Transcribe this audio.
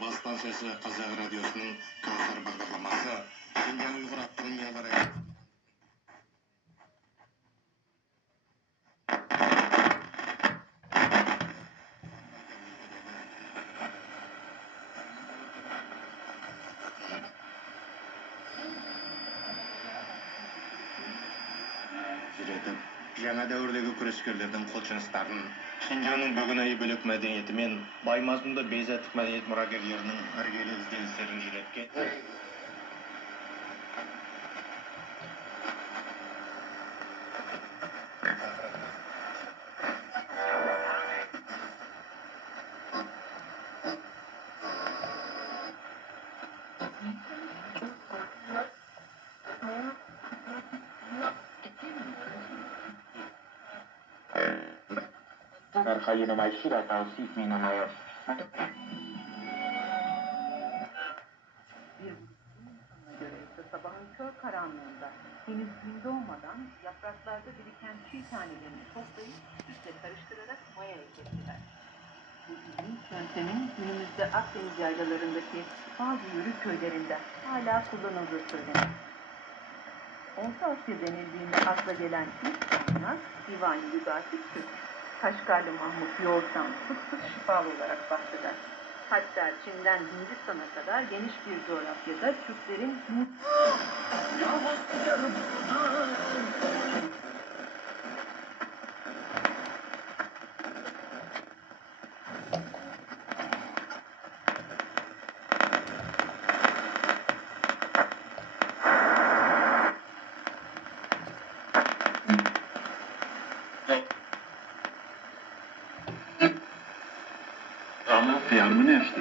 Bas Stansiyası Kazak Radyosu'nun Kavsar bağlaması Şinjan Uyghur Autonomiyaları Жаңа дәуірдегі күрескерлердің қолчыныстарын, Шинжаңның бүгін айы бөлек мәдениеті мен бай мазмұнды бейзаттық мәдениет мұрагерлерінің іргелі ізденістерін жүреткен. نرخ‌های نمایشی را توصیف می‌نماید. Sabahın kör karanlığında henüz gün doğmadan yapraklarda biriken çiğ tanelerini toplayıp sütle karıştırarak mayaya kestiler. Bu ilginç yöntemin günümüzde Akdeniz yaylalarındaki bazı yörük köylerinde hala kullanıldığı söylenir. Orta Asya denildiğinde akla gelen ilk kaynak Divan-ı Lügât-ı Türk. Kaşgarlı Mahmut yoğurttan fıs şifalı olarak bahseder. Hatta Çin'den Hindistan'a kadar geniş bir coğrafyada Türklerin Ama kıyamını açtı.